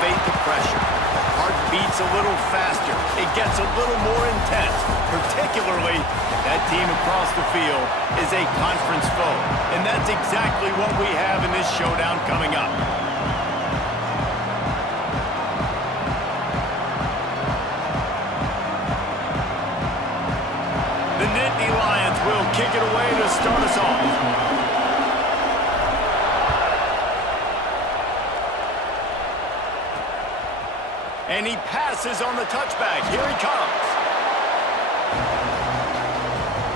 elevate the pressure. Heart beats a little faster. It gets a little more intense. Particularly, that team across the field is a conference foe. And that's exactly what we have in this showdown coming up. The Nittany Lions will kick it away to start us off. And he passes on the touchback. Here he comes.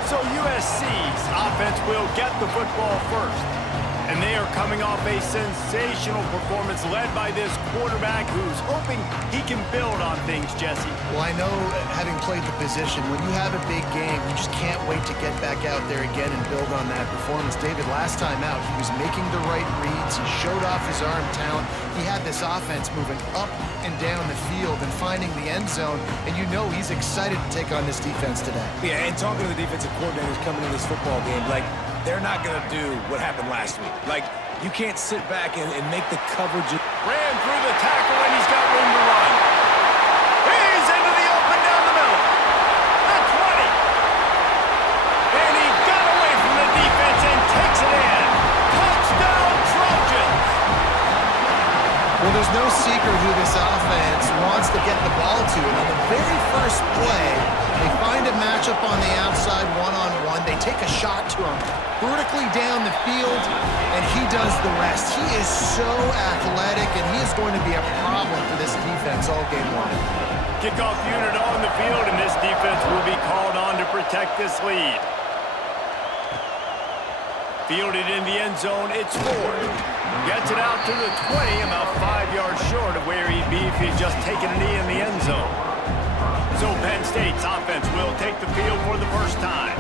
So USC's offense will get the football first. And they are coming off a sensational performance led by this quarterback who's hoping he can build on things, Jesse. Well, I know, having played the position, when you have a big game, you just can't wait to get back out there again and build on that performance. David, last time out, he was making the right reads. He showed off his arm talent. He had this offense moving up and down the field and finding the end zone. And you know he's excited to take on this defense today. Yeah, and talking to the defensive coordinators coming in this football game, like, they're not going to do what happened last week. Like, you can't sit back and make the coverage. Ran through the tackle, and he's got room to run. He's into the open down the middle. The 20. And he got away from the defense and takes it in. Touchdown, Trojans. Well, there's no secret who this offense wants to get the ball to. And on the very first play, they find a matchup on the outside one-on-one. They take a shot to him vertically down the field, and he does the rest. He is so athletic, and he is going to be a problem for this defense all game long. Kickoff unit on the field, and this defense will be called on to protect this lead. Fielded in the end zone, it's Ford. Gets it out to the 20, about 5 yards short of where he'd be if he'd just taken a knee in the end zone. So Penn State's offense will take the field for the first time.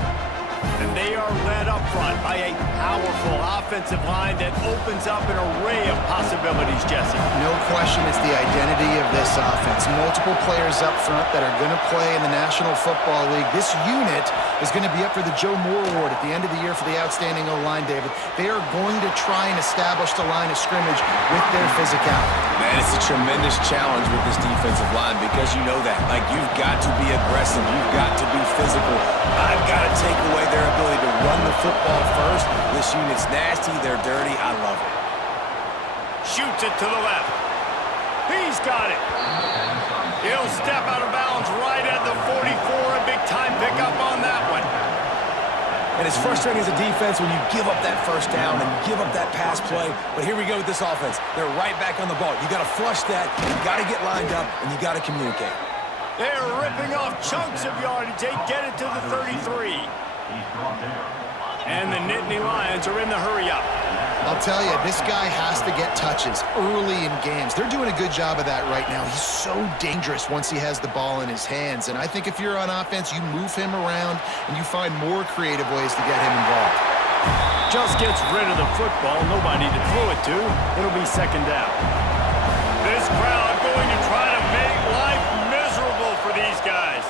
And they are led up front by a powerful offensive line that opens up an array of possibilities, Jesse. No question it's the identity of this offense. Multiple players up front that are going to play in the National Football League. This unit is going to be up for the Joe Moore Award at the end of the year for the outstanding O-line, David. They are going to try and establish the line of scrimmage with their physicality. Man, it's a tremendous challenge with this defensive line because you know that. Like, you've got to be aggressive. You've got to be physical. I've got to take away their ability to run the football first. This unit's nasty. They're dirty. I love it. Shoots it to the left. He's got it. He'll step out of bounds right at the 44. A big-time pickup on that one. And it's frustrating as a defense when you give up that first down and give up that pass play. But here we go with this offense. They're right back on the ball. You got to flush that. You got to get lined up, and you got to communicate. They're ripping off chunks of yardage. They get it to the 33. And the Nittany Lions are in the hurry-up. I'll tell you, this guy has to get touches early in games. They're doing a good job of that right now. He's so dangerous once he has the ball in his hands. And I think if you're on offense, you move him around and you find more creative ways to get him involved. Just gets rid of the football. Nobody to throw it to. It'll be second down. This crowd going to try to make life miserable for these guys.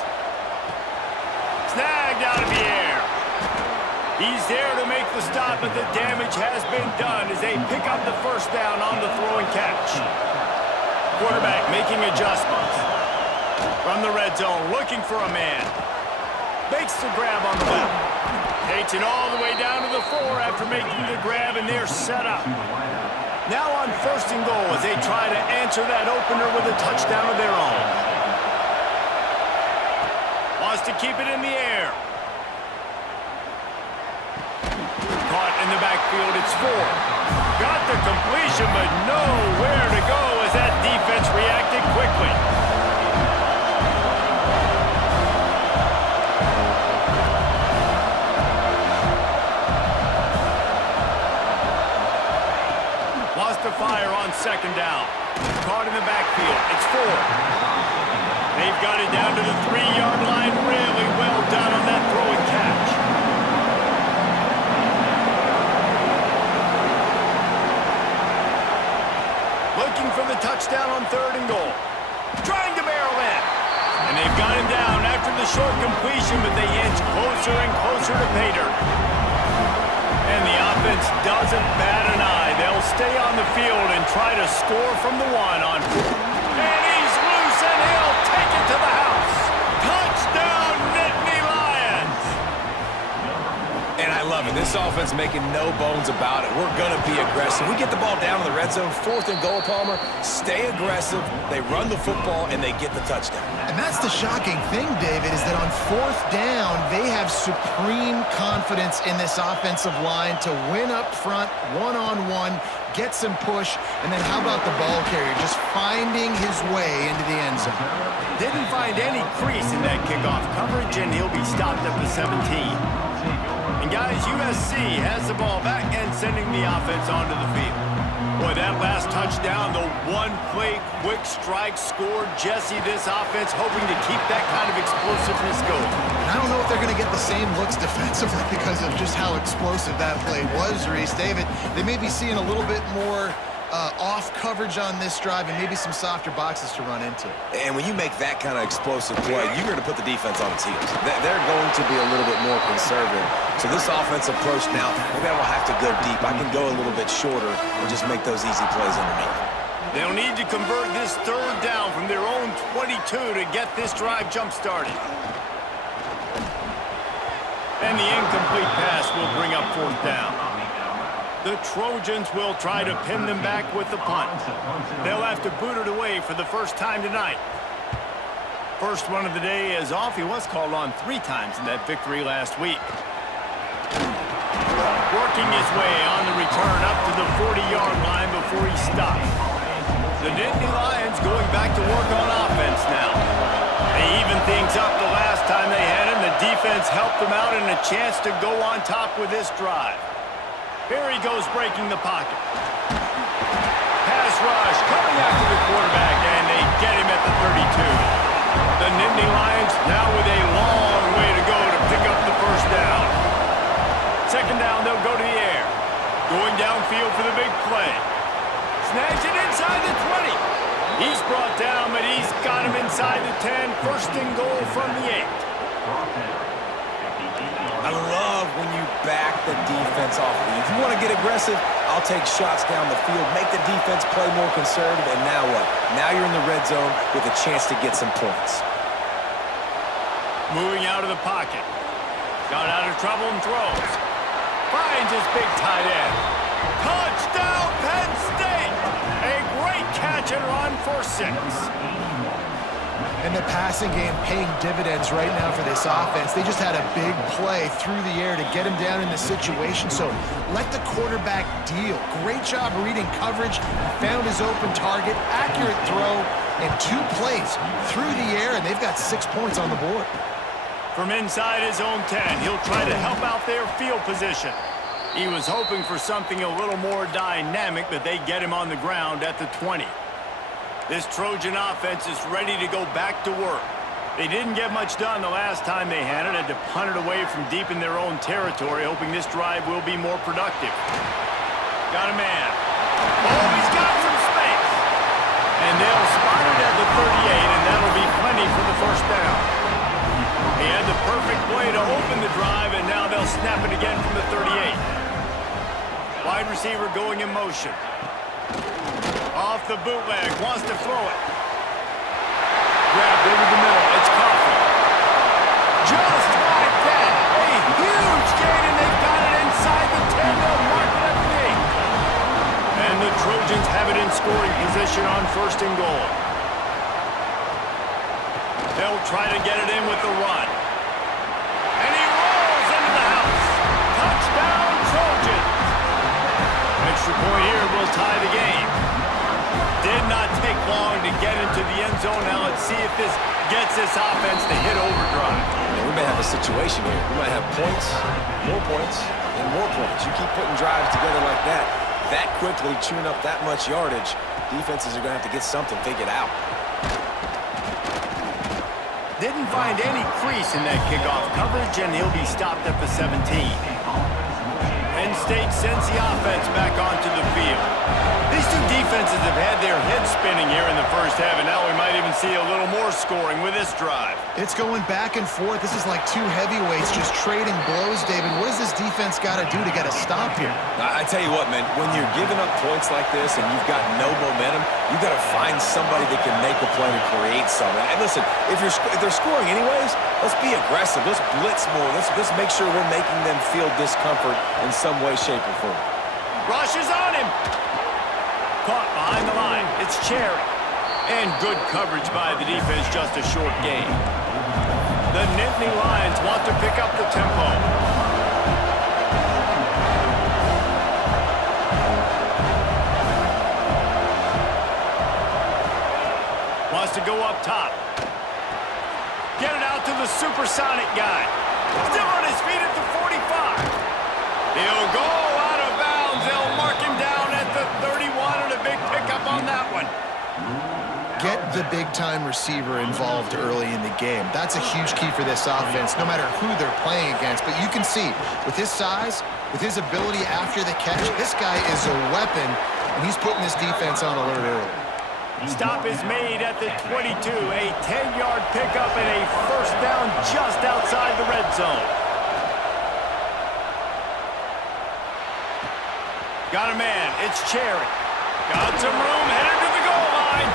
Snagged out of the air. He's there to make the stop, but the damage has been done as they pick up the first down on the throw and catch. Quarterback making adjustments. From the red zone, looking for a man. Makes the grab on the left. Takes it all the way down to the 4 after making the grab, and they're set up. Now on first and goal as they try to answer that opener with a touchdown of their own. Wants to keep it in the air. Caught in the backfield, it's Ford. Got the completion, but nowhere to go as that defense reacted quickly. Lost the fire on second down. Caught in the backfield, it's Ford. They've got it down to the 3-yard line. Really well done on that throw and catch. Looking for the touchdown on third and goal. Trying to barrel in. And they've got him down after the short completion, but they inch closer and closer to pay dirt. And the offense doesn't bat an eye. They'll stay on the field and try to score from the 1 on This offense making no bones about it. We're going to be aggressive. We get the ball down in the red zone, 4th and goal, Palmer. Stay aggressive. They run the football, and they get the touchdown. And that's the shocking thing, David, is that on 4th down, they have supreme confidence in this offensive line to win up front, one-on-one, get some push, and then how about the ball carrier just finding his way into the end zone? Didn't find any crease in that kickoff coverage, and he'll be stopped at the 17. And guys, USC has the ball back and sending the offense onto the field. Boy, that last touchdown, the one-play quick strike scored. Jesse, this offense hoping to keep that kind of explosiveness going. And I don't know if they're going to get the same looks defensively because of just how explosive that play was, Reese. David, they may be seeing a little bit more off coverage on this drive and maybe some softer boxes to run into. And when you make that kind of explosive play, you're going to put the defense on its heels. They're going to be a little bit more conservative. So this offensive approach now, maybe I don't have to go deep. I can go a little bit shorter and just make those easy plays underneath. They'll need to convert this 3rd down from their own 22 to get this drive jump-started. And the incomplete pass will bring up 4th down. The Trojans will try to pin them back with the punt. They'll have to boot it away for the first time tonight. First one of the day is off. He was called on 3 times in that victory last week. Working his way on the return up to the 40-yard line before he stopped. The Nittany Lions going back to work on offense now. They evened things up the last time they had him. The defense helped them out and a chance to go on top with this drive. Here he goes breaking the pocket. Pass rush coming after the quarterback, and they get him at the 32. The Nittany Lions now with a long way to go to pick up the 1st down. 2nd down, they'll go to the air. Going downfield for the big play. Snags it inside the 20. He's brought down, but he's got him inside the 10. 1st and goal from the 8. I love when you back the defense off. If you want to get aggressive, I'll take shots down the field, make the defense play more conservative, and now what? Now you're in the red zone with a chance to get some points. Moving out of the pocket. Got out of trouble and throws. Finds his big tight end. Touchdown, Penn State! A great catch and run for 6. And the passing game paying dividends right now for this offense. They just had a big play through the air to get him down in the situation. So let the quarterback deal. Great job reading coverage. Found his open target. Accurate throw. And 2 plays through the air, and they've got 6 points on the board. From inside his own 10, he'll try to help out their field position. He was hoping for something a little more dynamic, but they get him on the ground at the 20. This Trojan offense is ready to go back to work. They didn't get much done the last time they had it. Had to punt it away from deep in their own territory, hoping this drive will be more productive. Got a man. Oh, he's got some space. And they'll spot it at the 38, and that'll be plenty for the 1st down. He had the perfect play to open the drive, and now they'll snap it again from the 38. Wide receiver going in motion. Off the bootleg, wants to throw it. Grabbed over the middle, it's Coffee. Just like that, a huge gain, and they've got it inside the 10. They'll mark it at the 8. And the Trojans have it in scoring position on 1st and goal. They'll try to get it in with the run. And he rolls into the house. Touchdown, Trojans. Extra point here will tie the game. Did not take long to get into the end zone. Now let's see if this gets this offense to hit overdrive. We may have a situation here. We might have points, and more points. You keep putting drives together like that quickly, chewing up that much yardage, defenses are going to have to get something figured out. Didn't find any crease in that kickoff coverage, and he'll be stopped at the 17. Penn State sends the offense back onto the field. These two defenses have had their heads spinning here in the first half, and now we might even see a little more scoring with this drive. It's going back and forth. This is like two heavyweights just trading blows, David. What does this defense got to do to get a stop here? I tell you what, man, when you're giving up points like this and you've got no momentum, you've got to find somebody that can make a play and create something. And listen, if they're scoring anyways, let's be aggressive. Let's blitz more. Let's make sure we're making them feel discomfort in some way, shape, or form. Rush is on him. Caught behind the line. It's Cherry. And good coverage by the defense, just a short gain. The Nittany Lions want to pick up the tempo. Wants to go up top. Get it out to the supersonic guy. Still on his feet at the 45. He'll go out of bounds. They'll mark him down at the 31, and a big pickup on that one. Get the big-time receiver involved early in the game. That's a huge key for this offense, no matter who they're playing against. But you can see, with his size, with his ability after the catch, this guy is a weapon, and he's putting this defense on alert early. Stop is made at the 22. A 10-yard pickup and a first down just outside the red zone. Got a man. It's Cherry. Got some room. Headed to the goal line.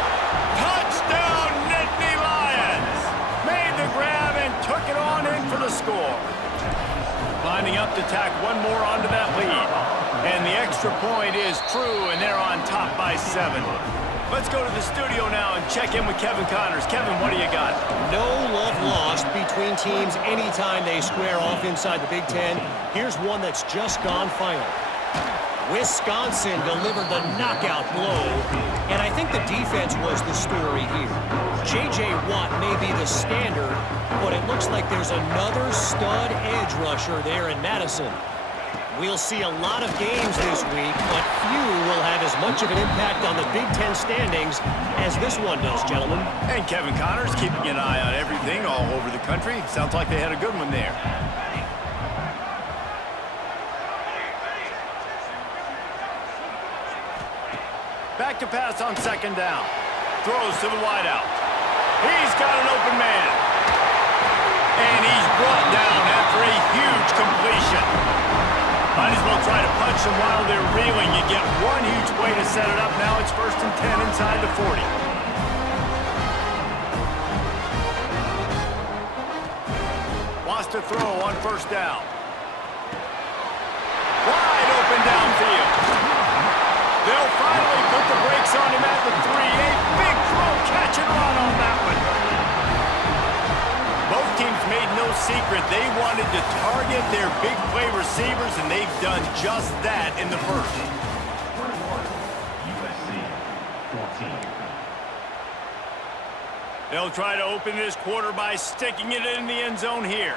Touchdown, Nittany Lions. Made the grab and took it on in for the score. Lining up to tack one more onto that lead. And the extra point is true, and they're on top by 7. Let's go to the studio now and check in with Kevin Connors. Kevin, what do you got? No love lost between teams anytime they square off inside the Big Ten. Here's one that's just gone final. Wisconsin delivered the knockout blow, and I think the defense was the story here. J.J. Watt may be the standard, but it looks like there's another stud edge rusher there in Madison. We'll see a lot of games this week, but few will have as much of an impact on the Big Ten standings as this one does, gentlemen. And Kevin Connors keeping an eye on everything all over the country. Sounds like they had a good one there. Back to pass on second down. Throws to the wideout. He's got an open man. And he's brought down after a huge completion. Might as well try to punch them while they're reeling. You get one huge play to set it up. Now it's 1st and 10 inside the 40. Wants to throw on first down. Wide open downfield. They'll finally put the brakes on him at the 3. A big throw, catch and run on that one. Both teams made no secret they wanted to target their big play receivers, and they've done just that in the first. They'll try to open this quarter by sticking it in the end zone here.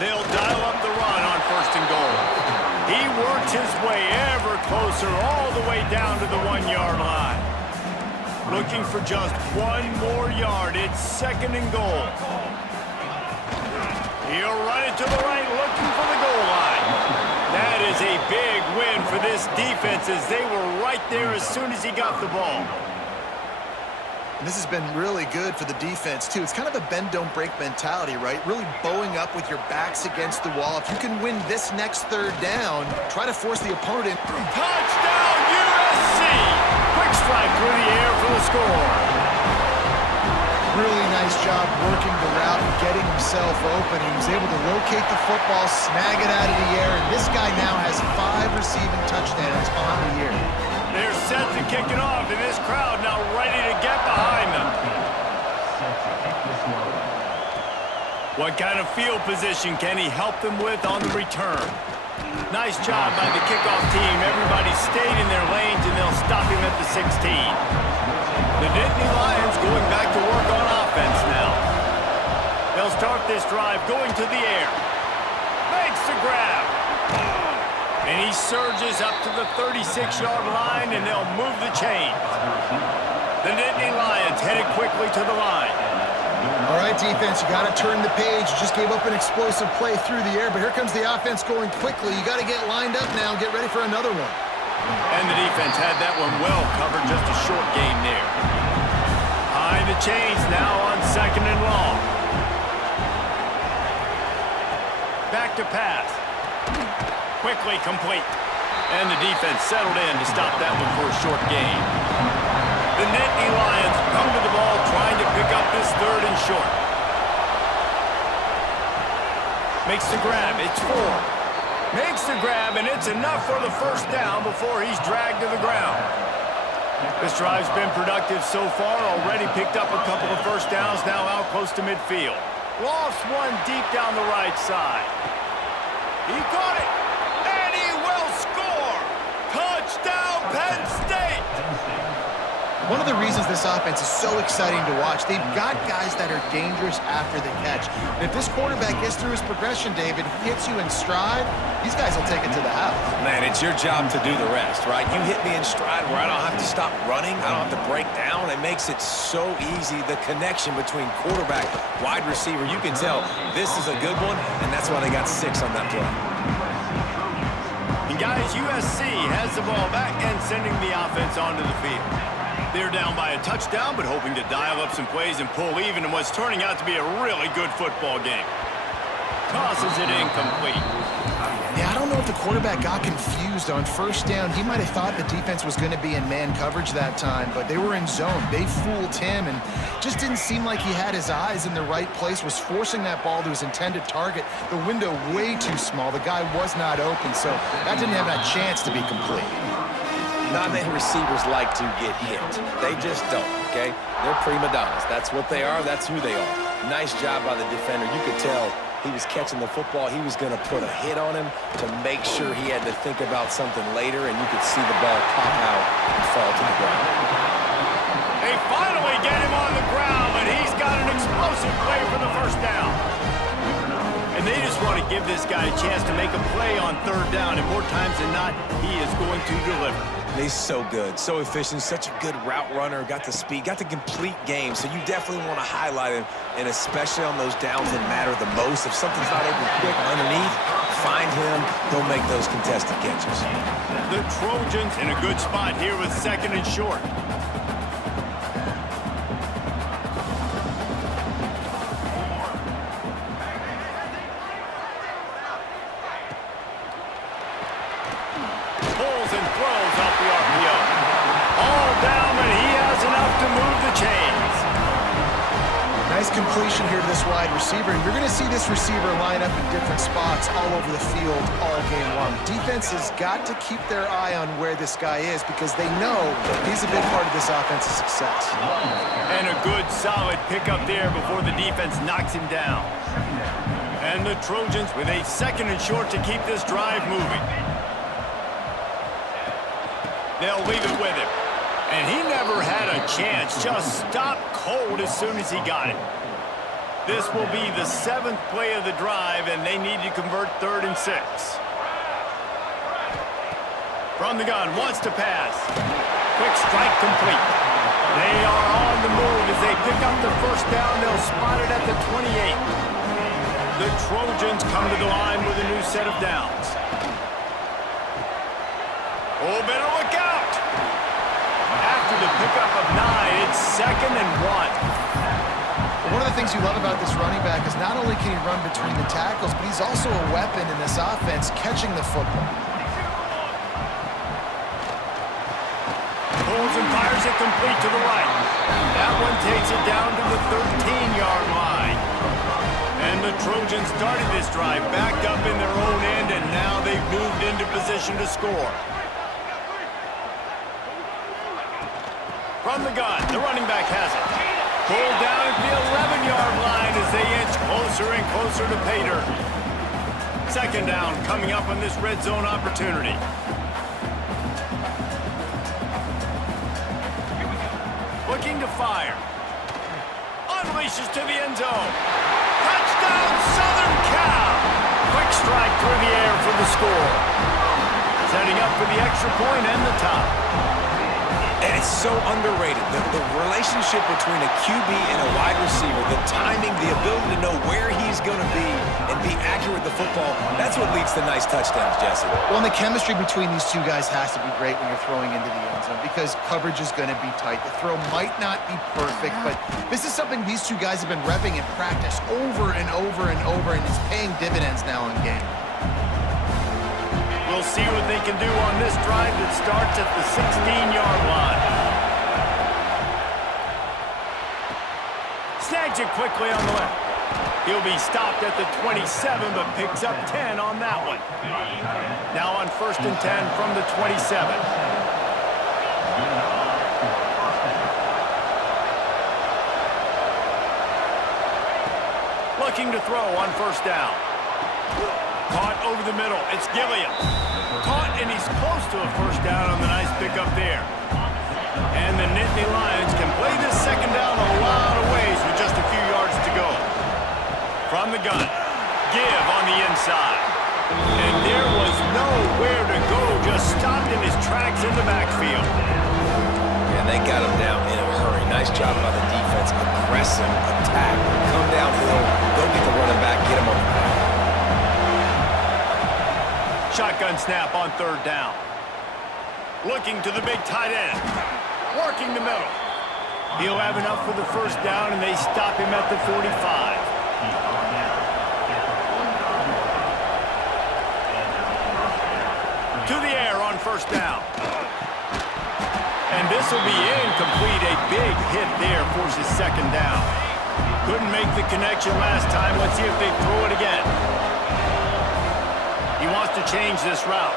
They'll dial up the run on 1st and goal. He works his way ever closer all the way down to the 1-yard line. Looking for just one more yard. It's 2nd and goal. He'll run it to the right, looking for the goal line. That is a big win for this defense, as they were right there as soon as he got the ball. And this has been really good for the defense, too. It's kind of a bend-don't-break mentality, right? Really bowing up with your backs against the wall. If you can win this next 3rd down, try to force the opponent. Touchdown, USC! Quick strike through the air for the score. Really nice job working the route and getting himself open. He was able to locate the football, snag it out of the air, and this guy now has 5 receiving touchdowns on the year. They're set to kick it off, and this crowd now ready to get behind them. What kind of field position can he help them with on the return? Nice job by the kickoff team. Everybody stayed in their lanes, and they'll stop him at the 16. The Nittany Lions going back to work on offense now. They'll start this drive going to the air. Makes the grab. And he surges up to the 36-yard line, and they'll move the chain. The Nittany Lions headed quickly to the line. All right, defense, you got to turn the page. You just gave up an explosive play through the air, but here comes the offense going quickly. You got to get lined up now and get ready for another one. And the defense had that one well covered, just a short gain there. Behind the chains now on 2nd and long. Back to pass. Quickly complete. And the defense settled in to stop that one for a short gain. The Nittany Lions come to the ball trying to pick up this 3rd and short. Makes the grab. It's 4. Makes the grab, and it's enough for the 1st down before he's dragged to the ground. This drive's been productive so far. Already picked up a couple of 1st downs, now out close to midfield. Lost one deep down the right side. He caught it, and he will score! Touchdown, Penn State! One of the reasons this offense is so exciting to watch, they've got guys that are dangerous after the catch. And if this quarterback gets through his progression, David, hits you in stride, these guys will take it to the house. Man, it's your job to do the rest, right? You hit me in stride where I don't have to stop running. I don't have to break down. It makes it so easy. The connection between quarterback, wide receiver, you can tell this is a good one, and that's why they got 6 on that play. And guys, USC has the ball back and sending the offense onto the field. They're down by a touchdown, but hoping to dial up some plays and pull even in what's turning out to be a really good football game. Tosses it incomplete. Yeah, I don't know if the quarterback got confused on 1st down. He might have thought the defense was going to be in man coverage that time, but they were in zone. They fooled him, and just didn't seem like he had his eyes in the right place, was forcing that ball to his intended target. The window way too small. The guy was not open, so that didn't have that chance to be complete. Not many receivers like to get hit. They just don't, okay? They're prima donnas. That's what they are. That's who they are. Nice job by the defender. You could tell he was catching the football. He was going to put a hit on him to make sure he had to think about something later, and you could see the ball pop out and fall to the ground. They finally get him on the ground, but he's got an explosive play for the 1st down. And they just want to give this guy a chance to make a play on 3rd down, and more times than not, he is going to deliver. He's so good, so efficient, such a good route runner, got the speed, got the complete game, so you definitely want to highlight him, and especially on those downs that matter the most. If something's not open quick underneath, find him, he'll make those contested catches. The Trojans in a good spot here with 2nd and short. Pulls and throws off the RPO. All down, but he has enough to move the chains. Nice completion here to this wide receiver. And you're going to see this receiver line up in different spots all over the field all game long. Defense has got to keep their eye on where this guy is because they know he's a big part of this offense's success. And a good, solid pickup there before the defense knocks him down. And the Trojans with a 2nd and short to keep this drive moving. They'll leave it with him. And he never had a chance. Just stopped cold as soon as he got it. This will be the 7th play of the drive, and they need to convert 3rd and 6. From the gun, wants to pass. Quick strike complete. They are on the move as they pick up the 1st down. They'll spot it at the 28. The Trojans come to the line with a new set of downs. Oh, better look out! After the pickup of 9, it's 2nd and 1. One of the things you love about this running back is not only can he run between the tackles, but he's also a weapon in this offense catching the football. Pulls and fires it complete to the right. That one takes it down to the 13-yard line. And the Trojans started this drive backed up in their own end, and now they've moved into position to score. From the gun, the running back has it. Pulled down at the 11-yard line as they inch closer and closer to pay dirt. 2nd down coming up on this red zone opportunity. Looking to fire. Unleashes to the end zone. Touchdown, Southern Cal! Quick strike through the air for the score. Setting up for the extra point and the top. And it's so underrated. The relationship between a QB and a wide receiver, the timing, the ability to know where he's going to be and be accurate with the football, that's what leads to nice touchdowns, Jesse. Well, and the chemistry between these two guys has to be great when you're throwing into the end zone because coverage is going to be tight. The throw might not be perfect, but this is something these two guys have been repping in practice over and over and over, and it's paying dividends now in game. We'll see what they can do on this drive that starts at the 16-yard line. Snags it quickly on the left. He'll be stopped at the 27, but picks up 10 on that one. Now on 1st and 10 from the 27. Looking to throw on 1st down. Caught over the middle. It's Gilliam. Caught, and he's close to a 1st down on the nice pickup there. And the Nittany Lions can play this 2nd down a lot of ways with just a few yards to go. From the gun. Give on the inside. And there was nowhere to go. Just stopped in his tracks in the backfield. And they got him down in a hurry. Nice job by the defense. Aggressive attack. Come downhill. Go get the running back. Get him on the ground. Shotgun snap on 3rd down. Looking to the big tight end. Working the middle. He'll have enough for the 1st down, and they stop him at the 45. To the air on 1st down. And this will be incomplete. A big hit there forces 2nd down. Couldn't make the connection last time. Let's see if they throw it again. He wants to change this route.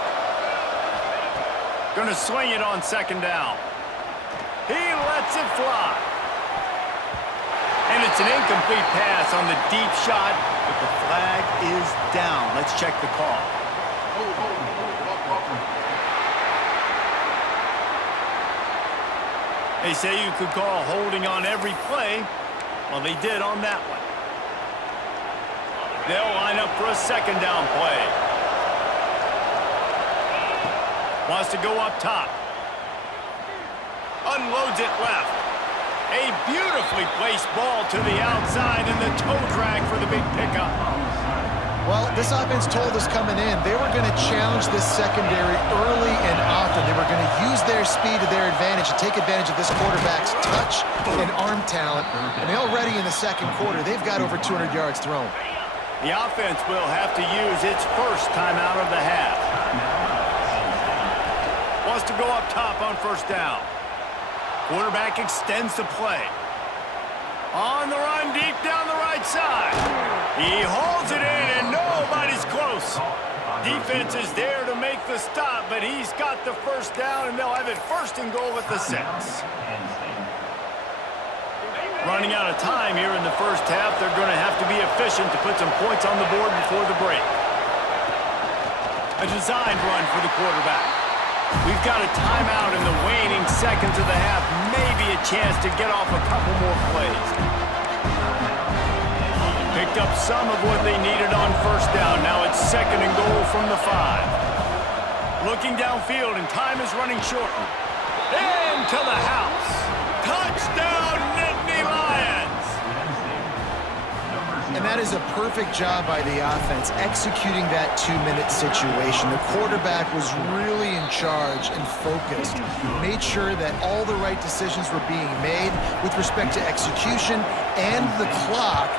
Going to swing it on 2nd down. He lets it fly. And it's an incomplete pass on the deep shot, but the flag is down. Let's check the call. They say you could call holding on every play. Well, they did on that one. They'll line up for a 2nd down play. Wants to go up top. Unloads it left. A beautifully placed ball to the outside and the toe drag for the big pickup. Well, this offense told us coming in they were going to challenge this secondary early and often. They were going to use their speed to their advantage and take advantage of this quarterback's touch and arm talent. And already in the 2nd quarter, they've got over 200 yards thrown. The offense will have to use its 1st timeout of the half. Wants to go up top on 1st down. Quarterback extends the play. On the run, deep down the right side. He holds it in, and nobody's close. Defense is there to make the stop, but he's got the 1st down, and they'll have it 1st and goal at the 6. Running out of time here in the 1st half. They're going to have to be efficient to put some points on the board before the break. A designed run for the quarterback. We've got a timeout in the waning seconds of the half. Maybe a chance to get off a couple more plays. Picked up some of what they needed on 1st down. Now it's 2nd and goal from the 5. Looking downfield, and time is running short. Into the house. Touchdown, Nittany Lions! And that is a perfect job by the offense, executing that 2-minute situation. The quarterback was really in charge and focused. Made sure that all the right decisions were being made with respect to execution and the clock.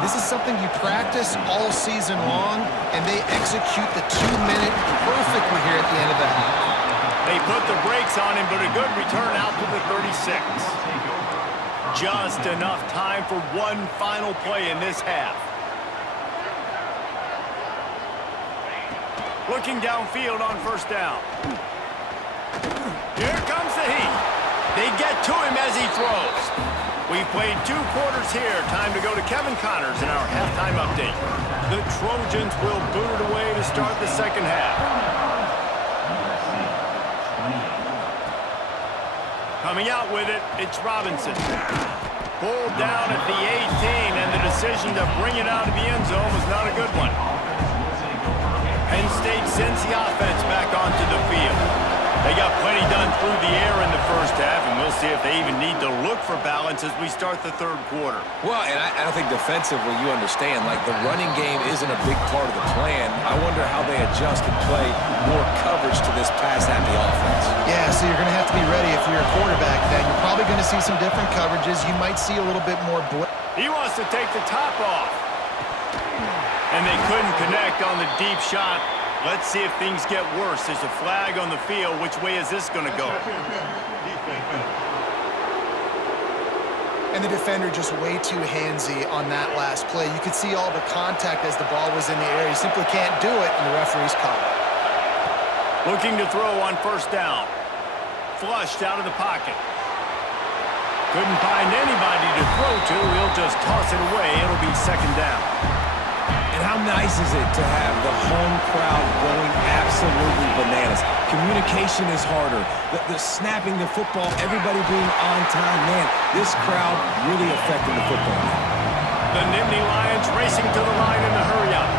This is something you practice all season long, and they execute the 2-minute perfectly here at the end of the half. They put the brakes on him, but a good return out to the 36. Just enough time for one final play in this half. Looking downfield on 1st down. Here comes the heat. They get to him as he throws. We've played 2 quarters here. Time to go to Kevin Connors in our halftime update. The Trojans will boot it away to start the 2nd half. Coming out with it, it's Robinson. Pulled down at the 18, and the decision to bring it out of the end zone was not a good one. Penn State sends the offense back onto the field. They got plenty done through the air in the first half, and we'll see if they even need to look for balance as we start the third quarter. Well, and I think defensively, you understand, like the running game isn't a big part of the plan. I wonder how they adjust and play more coverage to this pass-happy offense. Yeah, so you're going to have to be ready if you're a quarterback. Then you're probably going to see some different coverages. You might see a little bit more blitz. He wants to take the top off. And they couldn't connect on the deep shot. Let's see if things get worse. There's a flag on the field. Which way is this going to go? And the defender just way too handsy on that last play. You could see all the contact as the ball was in the air. You simply can't do it, and the referee's caught it. Looking to throw on first down. Flushed out of the pocket. Couldn't find anybody to throw to. He'll just toss it away. It'll be second down. And how nice is it to have the home crowd going absolutely bananas? Communication is harder. The snapping the football, everybody being on time. Man, this crowd really affecting the football. The Nittany Lions racing to the line in the hurry-up.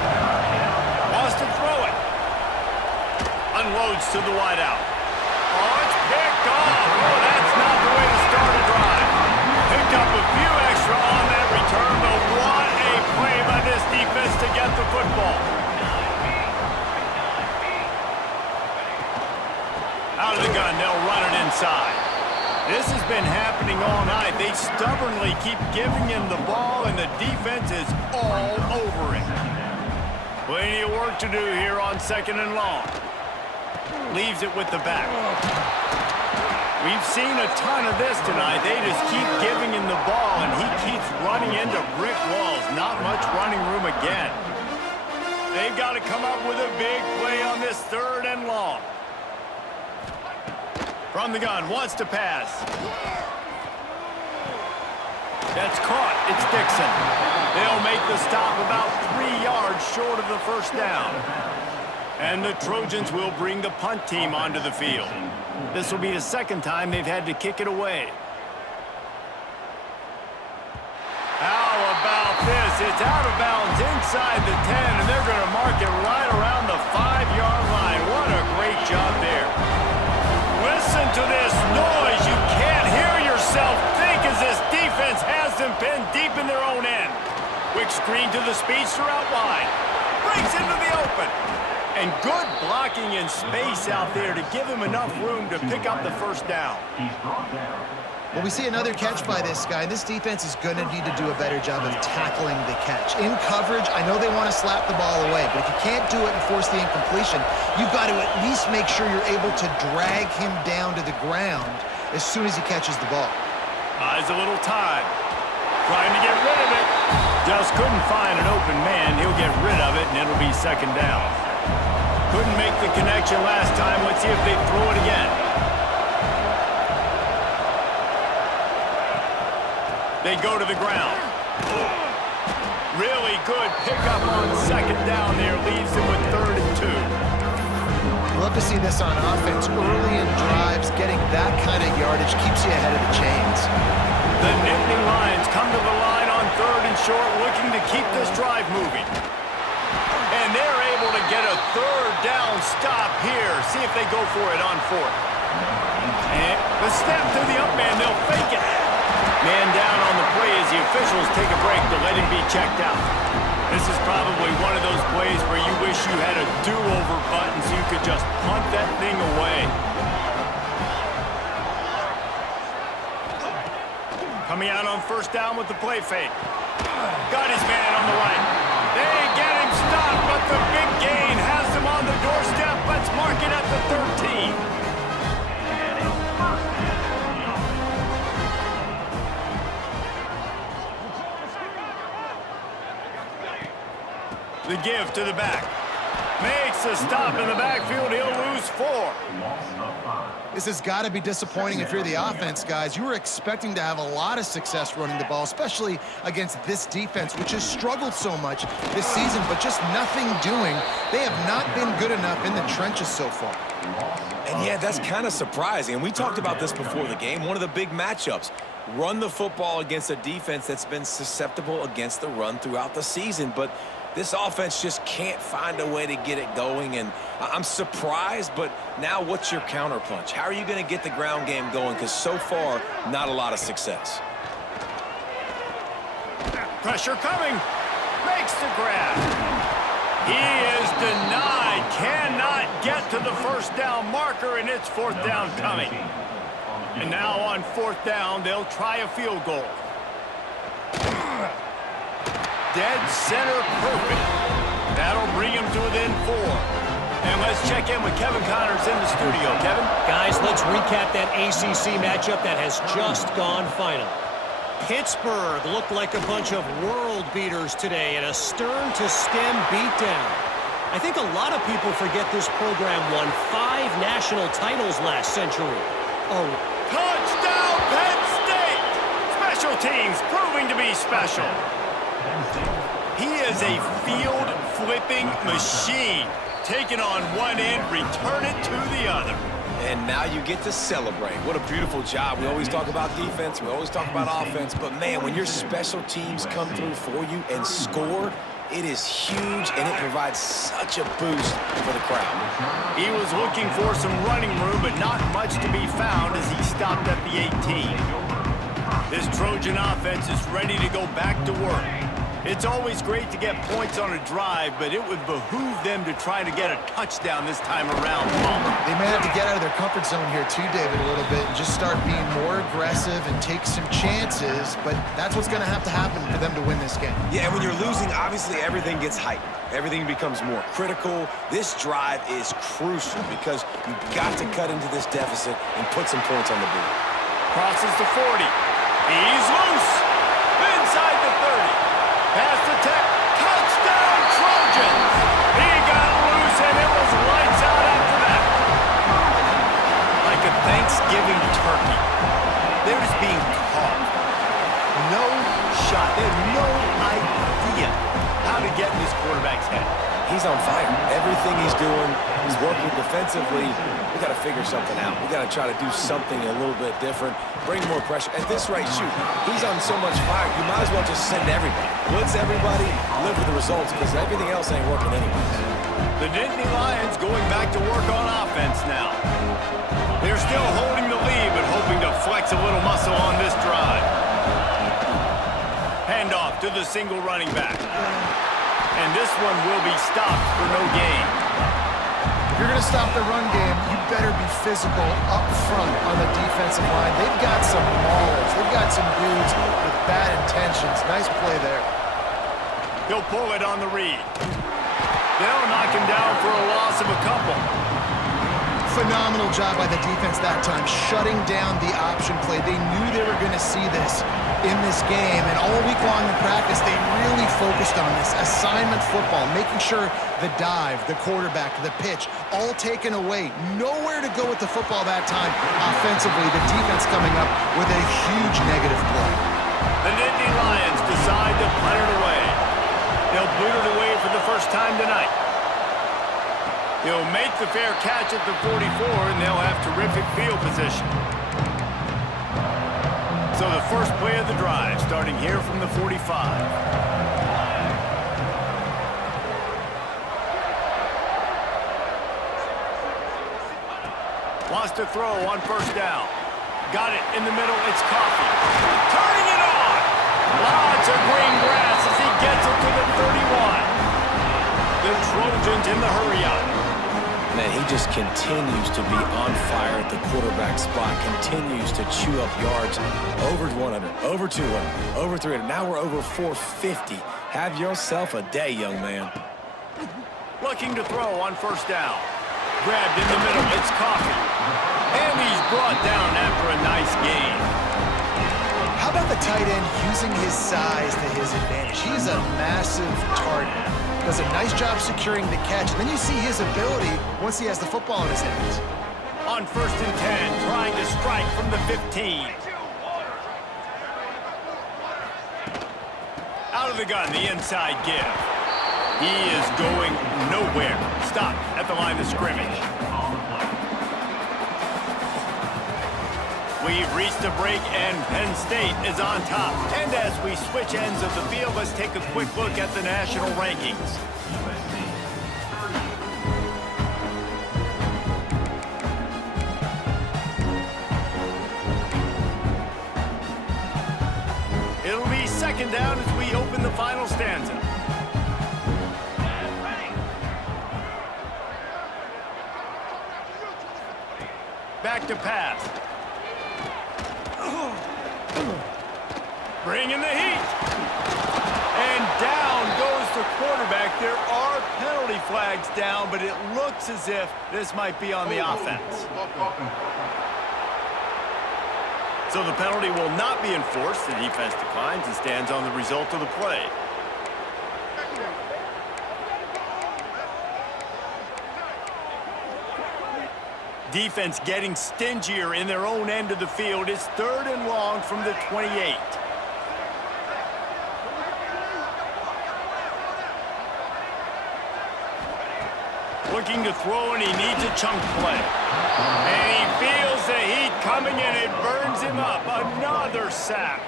Wants to throw it. Unloads to the wideout. Oh, it's picked off. Oh, that's not the way to start a drive. Picked up a few extra on that return, but what a play by this defense to get the football. Out of the gun, they'll run it inside. This has been happening all night. They stubbornly keep giving him the ball, and the defense is all over it. Plenty of work to do here on second and long. Leaves it with the back. We've seen a ton of this tonight. They just keep giving him the ball, and he keeps running into brick walls. Not much running room again. They've got to come up with a big play on this third and long. From the gun, wants to pass. That's caught. It's Dixon. They'll make the stop about 3 yards short of the first down. And the Trojans will bring the punt team onto the field. This will be the second time they've had to kick it away. How about this? It's out of bounds inside the 10, and they're going to mark it right around the 5-yard line. What a great job there. Listen to this noise. You can't hear yourself think as this defense has them pinned deep in their own end. Quick screen to the speedster out wide. Breaks into the open. And good blocking in space out there to give him enough room to pick up the first down. Well, we see another catch by this guy. This defense is going to need to do a better job of tackling the catch. In coverage, I know they want to slap the ball away, but if you can't do it and force the incompletion, you've got to at least make sure you're able to drag him down to the ground as soon as he catches the ball. Buys a little time. Trying to get rid of it. Just couldn't find an open man. He'll get rid of it, and it'll be second down. Couldn't make the connection last time. Let's see if they throw it again. They go to the ground. Really good pickup on second down there. Leaves them with 3rd and 2. Love to see this on offense. Early in drives, getting that kind of yardage keeps you ahead of the chains. The Nittany Lions come to the line on 3rd and short, looking to keep this drive moving. And they're able to get a 3rd down stop here. See if they go for it on 4th. And the snap to the up man, they'll fake it. Man down on the play as the officials take a break to let him be checked out. This is probably one of those plays where you wish you had a do-over button so you could just punt that thing away. Coming out on first down with the play fake. Got his man on the right. They get him stopped, but the big gain has him on the doorstep. Let's mark it at the 13. The give to the back. Makes a stop in the backfield. He'll lose 4. This has got to be disappointing if you're the offense, guys. You were expecting to have a lot of success running the ball, especially against this defense, which has struggled so much this season, but just nothing doing. They have not been good enough in the trenches so far. And yeah, that's kind of surprising. And we talked about this before the game. One of the big matchups. Run the football against a defense that's been susceptible against the run throughout the season. But This offense just can't find a way to get it going, and I'm surprised, but now what's your counterpunch? How are you going to get the ground game going? Because so far, not a lot of success. Pressure coming. Makes the grab. He is denied. Cannot get to the first down marker, and it's fourth down coming. And now on fourth down, they'll try a field goal. Dead center perfect. That'll bring him to within 4. And let's check in with Kevin Connors in the studio. Kevin? Guys, let's recap that ACC matchup that has just gone final. Pittsburgh looked like a bunch of world beaters today in a stern-to-stem beatdown. I think a lot of people forget this program won 5 national titles last century. Oh, Touchdown, Penn State! Special teams proving to be special. He is a field-flipping machine. Taking on one end, return it to the other. And now you get to celebrate. What a beautiful job. We always talk about defense. We always talk about offense. But, man, when your special teams come through for you and score, it is huge, and it provides such a boost for the crowd. He was looking for some running room, but not much to be found as he stopped at the 18. This Trojan offense is ready to go back to work. It's always great to get points on a drive, but it would behoove them to try to get a touchdown this time around. They may have to get out of their comfort zone here too, David, a little bit and just start being more aggressive and take some chances, but that's what's going to happen for them to win this game. Yeah, when you're losing, obviously everything gets heightened. Everything becomes more critical. This drive is crucial because you've got to cut into this deficit and put some points on the board. Crosses to 40. He's loose. Inside the 30. Pass the tech. Touchdown, Trojans. He got loose, and it was lights out after that. Like a Thanksgiving turkey. They're just being caught. No shot. They have no idea how to get in this quarterback's head. He's on fire. Everything he's doing, he's working defensively. We got to figure something out. We got to try to do something a little bit different, bring more pressure. At this rate, shoot, he's on so much fire, you might as well just send everybody. Blitz everybody, live with the results, because everything else ain't working anyways. The Nittany Lions going back to work on offense now. They're still holding the lead, but hoping to flex a little muscle on this drive. Handoff to the single running back. And this one will be stopped for no gain. If you're going to stop the run game, you better be physical up front on the defensive line. They've got some maulers. They've got some dudes with bad intentions. Nice play there. He'll pull it on the read. They'll knock him down for a loss of a couple. Phenomenal job by the defense that time, shutting down the option play. They knew they were going to see this in this game, and all week long in practice, they really focused on this assignment football, making sure the dive, the quarterback, the pitch, all taken away. Nowhere to go with the football that time. Offensively, the defense coming up with a huge negative play. The Nittany Lions decide to punt it away. They'll boot it away for the first time tonight. He'll make the fair catch at the 44, and they'll have terrific field position. So the first play of the drive, starting here from the 45. Wants to throw on first down. Got it in the middle, it's Coffee. Turning it on! Lots of green grass as he gets it to the 31. The Trojans in the hurry-up. Man, he just continues to be on fire at the quarterback spot, continues to chew up yards. Over 100, over 200, over 300. Now we're over 450. Have yourself a day, young man. Looking to throw on first down. Grabbed in the middle, it's Coffee. And he's brought down after a nice gain. How about the tight end using his size to his advantage? He's a massive target. Does a nice job securing the catch. And then you see his ability once he has the football in his hands. On first and 10, trying to strike from the 15. Out of the gun, the inside give. He is going nowhere. Stop at the line of scrimmage. We've reached a break, and Penn State is on top. And as we switch ends of the field, let's take a quick look at the national rankings. It'll be second down as we open the final stanza. Back to pass. Bringing the heat. And down goes the quarterback. There are penalty flags down, but it looks as if this might be on the offense. So the penalty will not be enforced. The defense declines and stands on the result of the play. Defense getting stingier in their own end of the field. It's 3rd and long from the 28. Looking to throw, and he needs a chunk play. And he feels the heat coming, and it burns him up. Another sack.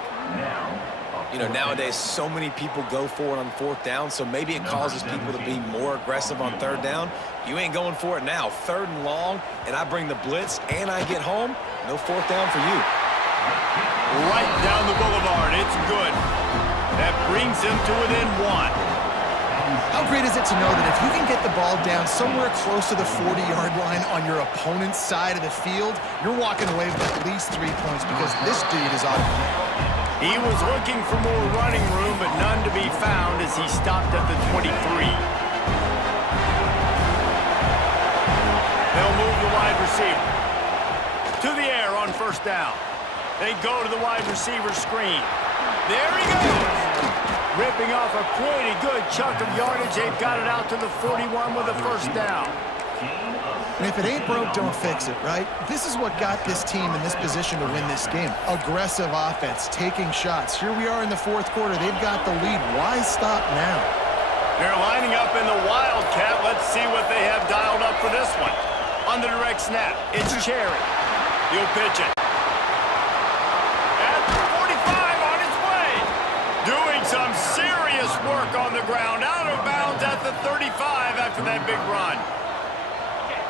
You know, nowadays, so many people go for it on 4th down, so maybe it causes people to be more aggressive on 3rd down. You ain't going for it now. 3rd and long, and I bring the blitz, and I get home. No 4th down for you. Right down the boulevard. It's good. That brings him to within 1. How great is it to know that if you can get the ball down somewhere close to the 40-yard line on your opponent's side of the field, you're walking away with at least 3 points because this dude is automatic. He was looking for more running room, but none to be found as he stopped at the 23. They'll move the wide receiver to the air on 1st down. They go to the wide receiver screen. There he goes. Ripping off a pretty good chunk of yardage. They've got it out to the 41 with a 1st down. And if it ain't broke, don't fix it, right? This is what got this team in this position to win this game. Aggressive offense, taking shots. Here we are in the 4th quarter. They've got the lead. Why stop now? They're lining up in the Wildcat. Let's see what they have dialed up for this one. On the direct snap, it's Cherry. He'll pitch it. At the 45 on its way. Doing some serious work on the ground. Out of bounds at the 35 after that big run.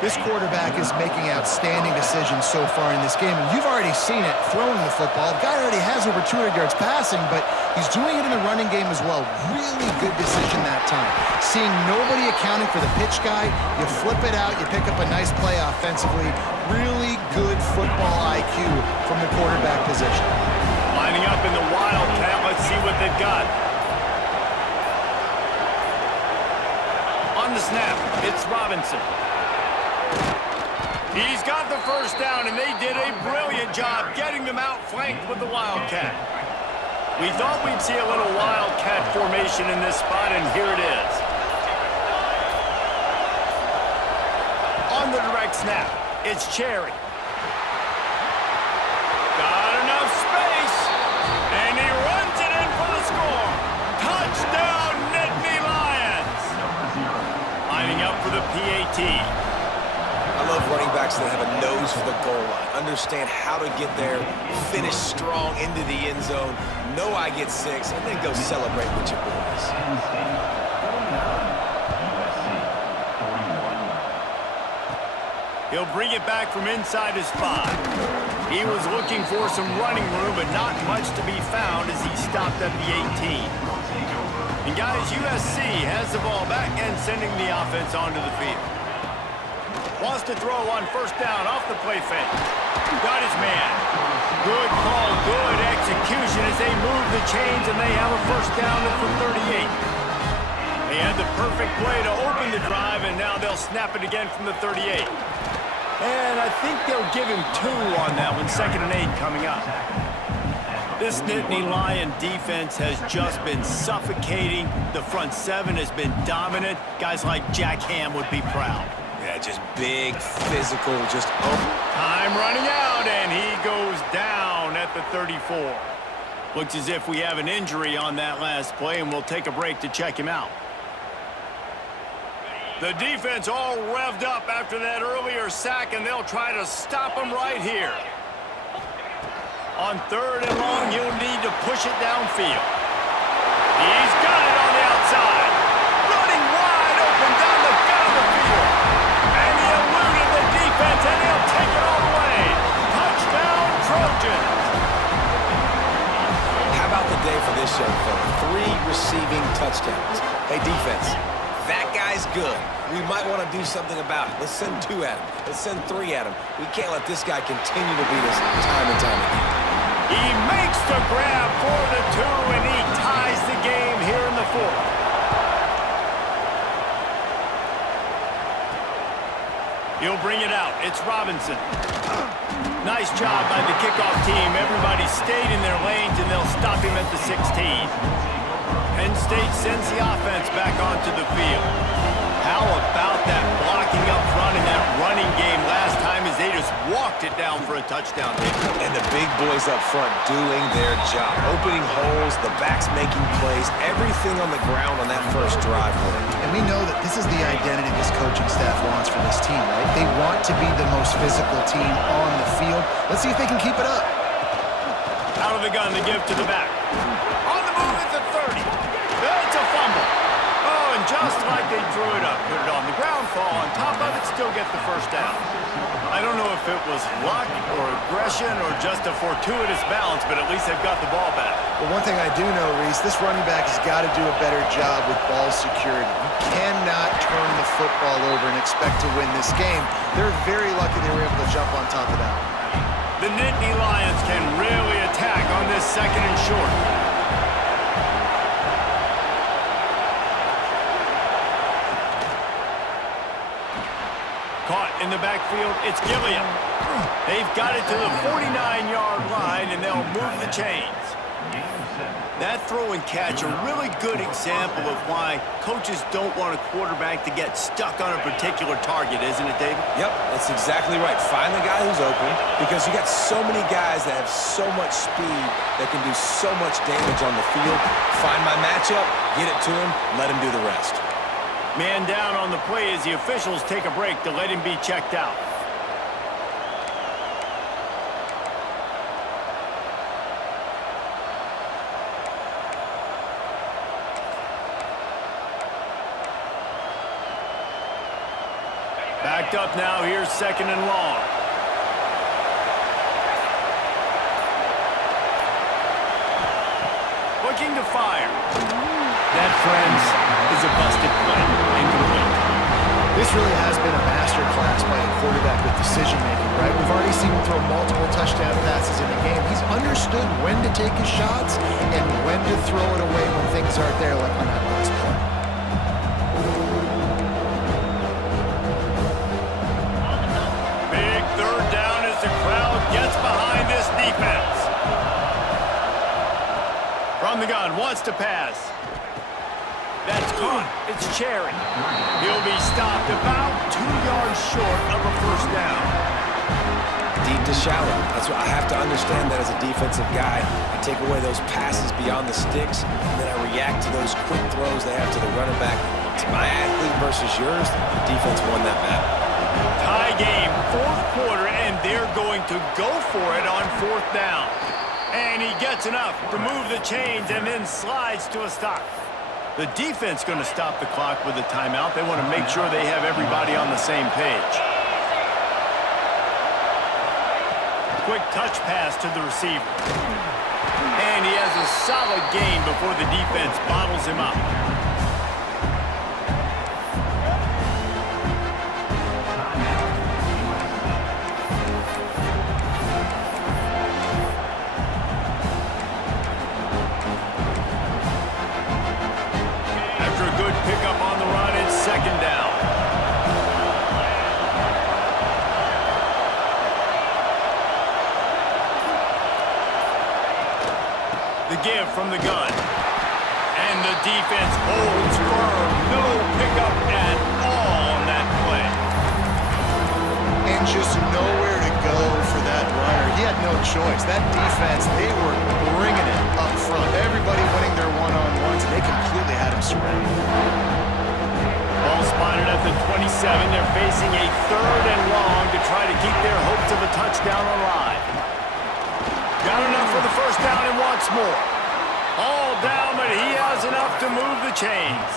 This quarterback is making outstanding decisions so far in this game, and you've already seen it throwing the football. The guy already has over 200 yards passing, but he's doing it in the running game as well. Really good decision that time. Seeing nobody accounting for the pitch guy, you flip it out, you pick up a nice play offensively. Really good football IQ from the quarterback position. Lining up in the Wildcat. Let's see what they've got. On the snap, it's Robinson. He's got the 1st down, and they did a brilliant job getting them outflanked with the Wildcat. We thought we'd see a little Wildcat formation in this spot, and here it is. On the direct snap, it's Cherry. Got enough space, and he runs it in for the score. Touchdown, Nittany Lions! Lining up for the PAT. I love running backs that have a nose for the goal line, understand how to get there, finish strong into the end zone, know I get 6, and then go celebrate with your boys. He'll bring it back from inside his 5. He was looking for some running room, but not much to be found as he stopped at the 18. And guys, USC has the ball back and sending the offense onto the field. Wants to throw on 1st down off the play fake. Got his man. Good call, good execution as they move the chains, and they have a 1st down at the 38. They had the perfect play to open the drive, and now they'll snap it again from the 38. And I think they'll give him 2 on that one. 2nd and 8 coming up. This Nittany Lion defense has just been suffocating. The front 7 has been dominant. Guys like Jack Ham would be proud. Yeah, just big, physical, just Time running out, and he goes down at the 34. Looks as if we have an injury on that last play, and we'll take a break to check him out. The defense all revved up after that earlier sack, and they'll try to stop him right here. On 3rd and long, he'll need to push it downfield. He's got it on the outside. Running wide open down the gut of the field. And he eluded the defense, and he'll take it all the way. Touchdown, Trojans. How about the day for this young fella? 3 receiving touchdowns. Hey, defense, that guy's good. We might want to do something about it. Let's send 2 at him. Let's send 3 at him. We can't let this guy continue to beat us time and time again. He makes the grab for the 2, and he ties the game here in the 4th. He'll bring it out. It's Robinson. Nice job by the kickoff team. Everybody stayed in their lanes, and they'll stop him at the 16. Penn State sends the offense back onto the field. How about that blocking up front in that running game last time as they just walked it down for a touchdown? And the big boys up front doing their job. Opening holes, the backs making plays, everything on the ground on that first drive worked. And we know that this is the identity this coaching staff wants for this team, right? They want to be the most physical team on the field. Let's see if they can keep it up. Out of the gun, the give to the back. On the move at the 30. It's a fumble. Oh, and just like they drew it up, put it on the ground, fall on top of it, still get the first down. I don't know if it was luck or aggression or just a fortuitous bounce, but at least they've got the ball back. But one thing I do know, Reese, this running back has got to do a better job with ball security. You cannot turn the football over and expect to win this game. They're very lucky they were able to jump on top of that. The Nittany Lions can really attack on this 2nd and short. Caught in the backfield, it's Gilliam. They've got it to the 49-yard line, and they'll move the chains. That throw and catch, a really good example of why coaches don't want a quarterback to get stuck on a particular target, isn't it, David? Yep, that's exactly right. Find the guy who's open, because you got so many guys that have so much speed that can do so much damage on the field. Find my matchup, get it to him, let him do the rest. Man down on the play as the officials take a break to let him be checked out. Backed up now, here's 2nd and long. Looking to fire. That, friends, is a busted play. Incomplete. This really has been a masterclass by a quarterback with decision-making, right? We've already seen him throw multiple touchdown passes in the game. He's understood when to take his shots and when to throw it away when things aren't there, like on that last play. Big 3rd down as the crowd gets behind this defense. From the gun, wants to pass. That's caught. It's Cherry. He'll be stopped about 2 yards short of a 1st down. Deep to shallow. That's what I have to understand that as a defensive guy. I take away those passes beyond the sticks, and then I react to those quick throws they have to the running back. It's my athlete versus yours. The defense won that battle. Tie game, 4th quarter, and they're going to go for it on 4th down. And he gets enough to move the chains and then slides to a stop. The defense going to stop the clock with a timeout. They want to make sure they have everybody on the same page. Quick touch pass to the receiver. And he has a solid gain before the defense bottles him up. Pickup on the run, it's 2nd down. The give from the gun. And the defense holds firm. No pickup at all on that play. And just nowhere to go for that runner. He had no choice. That defense, they were bringing it up front. Everybody winning their one-on-ones, and they completely had him surrounded. Ball spotted at the 27. They're facing a 3rd and long to try to keep their hopes of a touchdown alive. Got an is enough to move the chains.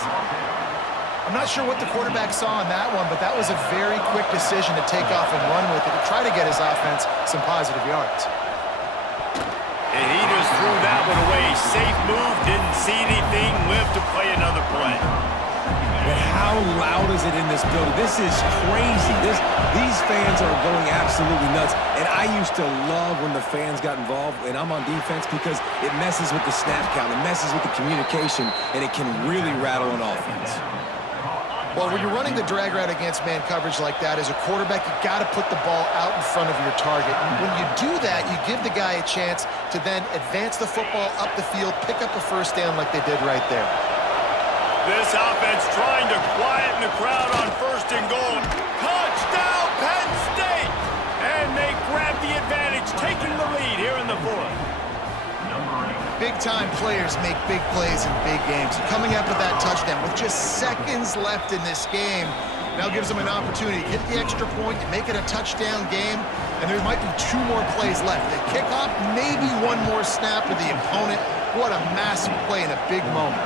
I'm not sure what the quarterback saw on that one, but that was a very quick decision to take off and run with it to try to get his offense some positive yards. And he just threw that one away. Safe move, didn't see anything, lived to play another play. But how loud is it in this building? This is crazy. These fans are going absolutely nuts. And I used to love when the fans got involved, and I'm on defense, because it messes with the snap count, it messes with the communication, and it can really rattle an offense. Well, when you're running the drag route against man coverage like that, as a quarterback, you got to put the ball out in front of your target. And when you do that, you give the guy a chance to then advance the football up the field, pick up a first down like they did right there. This offense trying to quieten the crowd on 1st and goal. Touchdown, Penn State! And they grab the advantage, taking the lead here in the 4th. Big-time players make big plays in big games. Coming up with that touchdown with just seconds left in this game now gives them an opportunity to get the extra point and make it a touchdown game, and there might be 2 more plays left. The kickoff, maybe 1 more snap with the opponent. What a massive play in a big moment.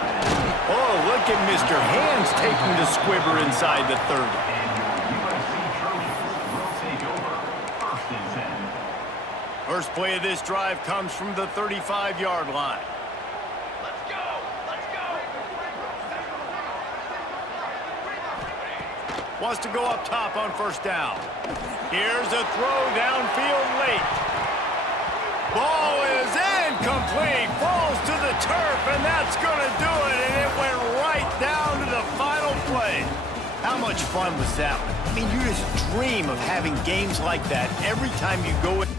Oh, look at Mr. Hands taking the squibber inside the 30. First play of this drive comes from the 35-yard line. Let's go! Let's go! Wants to go up top on 1st down. Here's a throw downfield late. Ball is incomplete. Falls to the turf, and that's going to do it. And it went right down to the final play. How much fun was that? I mean, you just dream of having games like that every time you go in.